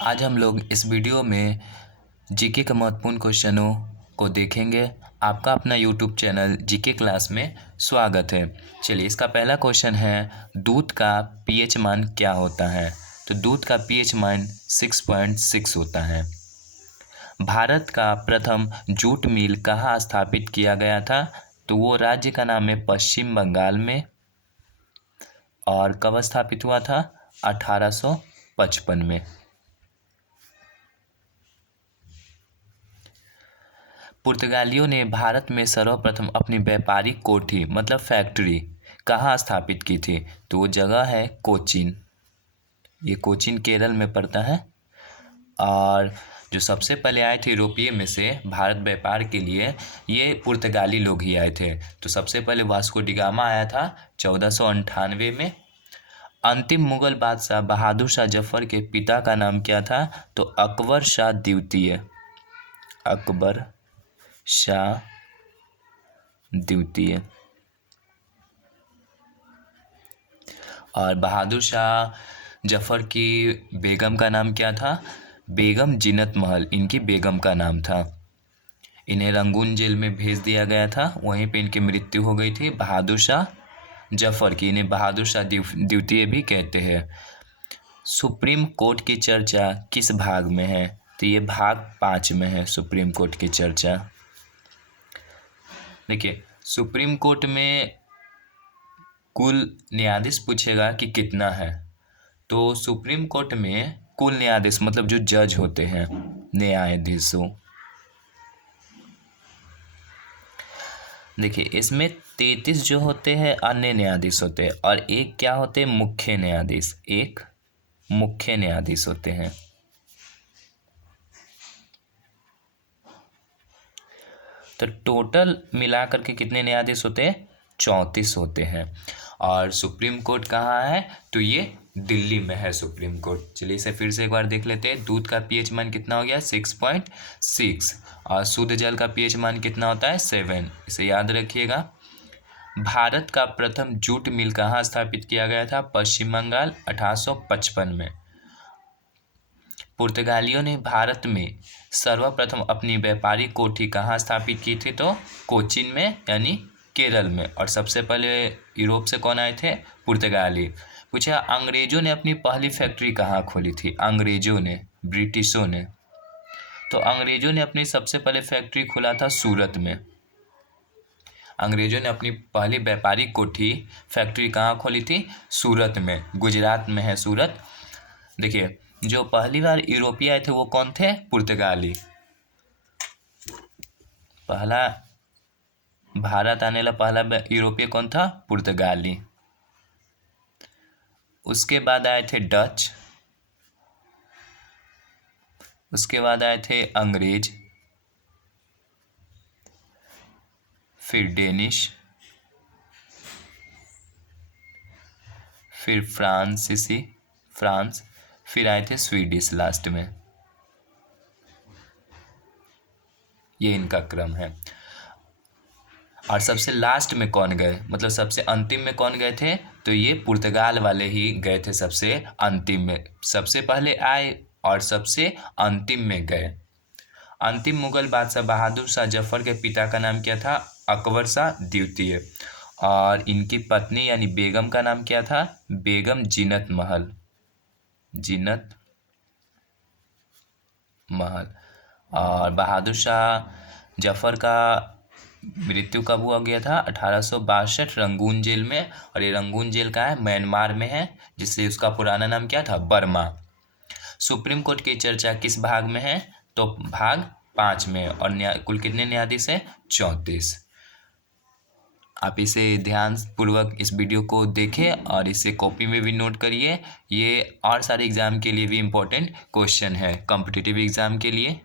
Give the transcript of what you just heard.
आज हम लोग इस वीडियो में जीके के महत्वपूर्ण क्वेश्चनों को देखेंगे। आपका अपना यूट्यूब चैनल जीके क्लास में स्वागत है। चलिए, इसका पहला क्वेश्चन है, दूध का पीएच मान क्या होता है? तो दूध का पीएच मान 6.6 होता है। भारत का प्रथम जूट मिल कहाँ स्थापित किया गया था? तो वो राज्य का नाम है पश्चिम बंगाल में। और कब स्थापित हुआ था? 1855 में। पुर्तगालियों ने भारत में सर्वप्रथम अपनी व्यापारिक कोठी मतलब फैक्ट्री कहाँ स्थापित की थी? तो वो जगह है कोचीन। ये कोचीन केरल में पड़ता है। और जो सबसे पहले आए थे यूरोपीय में से भारत व्यापार के लिए, ये पुर्तगाली लोग ही आए थे। तो सबसे पहले वास्को डी गामा आया था 1498 में। अंतिम मुगल बादशाह बहादुर शाह जफर के पिता का नाम क्या था? तो अकबर शाह द्वितीय। अकबर शाह द्वितीय। और बहादुर शाह जफर की बेगम का नाम क्या था? बेगम जीनत महल इनकी बेगम का नाम था। इन्हें रंगून जेल में भेज दिया गया था, वहीं पे इनकी मृत्यु हो गई थी बहादुर शाह जफर की। इन्हें बहादुर शाह द्वितीय भी कहते हैं। सुप्रीम कोर्ट की चर्चा किस भाग में है? तो ये भाग 5 में है सुप्रीम कोर्ट की चर्चा। देखिए, सुप्रीम कोर्ट में कुल न्यायाधीश पूछेगा कि कितना है। तो सुप्रीम कोर्ट में कुल न्यायाधीश मतलब जो जज होते हैं, न्यायाधीशों, देखिए इसमें 33 जो होते हैं अन्य न्यायाधीश होते हैं, और एक क्या होते हैं? मुख्य न्यायाधीश। एक मुख्य न्यायाधीश होते हैं। तो टोटल मिलाकर के कितने न्यायाधीश होते हैं? 34 होते हैं। और सुप्रीम कोर्ट कहाँ है? तो ये दिल्ली में है सुप्रीम कोर्ट। चलिए इसे फिर से एक बार देख लेते हैं। दूध का पीएच मान कितना हो गया? 6.6। और शुद्ध जल का पीएच मान कितना होता है? 7। इसे याद रखिएगा। भारत का प्रथम जूट मिल कहाँ स्थापित किया गया था? पश्चिम बंगाल, 1855 में। पुर्तगालियों ने भारत में सर्वप्रथम अपनी व्यापारिक कोठी कहाँ स्थापित की थी? तो कोचीन में यानी केरल में। और सबसे पहले यूरोप से कौन आए थे? पुर्तगाली। पूछा, अंग्रेजों ने अपनी पहली फैक्ट्री कहाँ खोली थी? अंग्रेजों ने, ब्रिटिशों ने। तो अंग्रेजों ने अपनी सबसे पहले फैक्ट्री खोला था सूरत में। अंग्रेजों ने अपनी पहली व्यापारिक कोठी फैक्ट्री कहाँ खोली थी? सूरत में, गुजरात में है सूरत। देखिए, जो पहली बार यूरोपीय आए थे वो कौन थे? पुर्तगाली। पहला भारत आने वाला पहला यूरोपीय कौन था? पुर्तगाली। उसके बाद आए थे डच। उसके बाद आए थे अंग्रेज, फिर डेनिश, फिर फ्रांस, फिर आए थे स्वीडिश लास्ट में। ये इनका क्रम है। और सबसे लास्ट में कौन गए, मतलब सबसे अंतिम में कौन गए थे? तो ये पुर्तगाल वाले ही गए थे सबसे अंतिम में। सबसे पहले आए और सबसे अंतिम में गए। अंतिम मुगल बादशाह बहादुर शाह जफर के पिता का नाम क्या था? अकबर शाह द्वितीय। और इनकी पत्नी यानी बेगम का नाम क्या था? बेगम जीनत महल। जीनत महल। और बहादुर शाह जफर का मृत्यु कब हुआ गया था? 1862 रंगून जेल में। और ये रंगून जेल का है? म्यांमार में है, जिससे उसका पुराना नाम क्या था? बर्मा। सुप्रीम कोर्ट की चर्चा किस भाग में है? तो भाग 5 में। और कुल कितने न्यायाधीश है? 34। आप इसे ध्यान पूर्वक इस वीडियो को देखें और इसे कॉपी में भी नोट करिए। ये और सारे एग्जाम के लिए भी इम्पोर्टेंट क्वेश्चन है, कॉम्पिटिटिव एग्जाम के लिए।